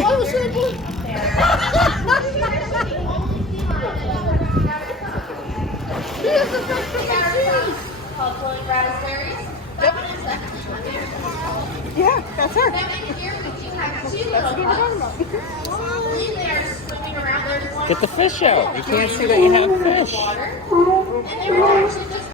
Oh, simple. He is the best thing I've seen. Called Glowing Raspberries. Yep. Yeah, that's her. Then here we do have two That's little what we're pups. talking about. They're swimming around. There's one Get the fish out. You can't see that you have fish. water. And they're actually just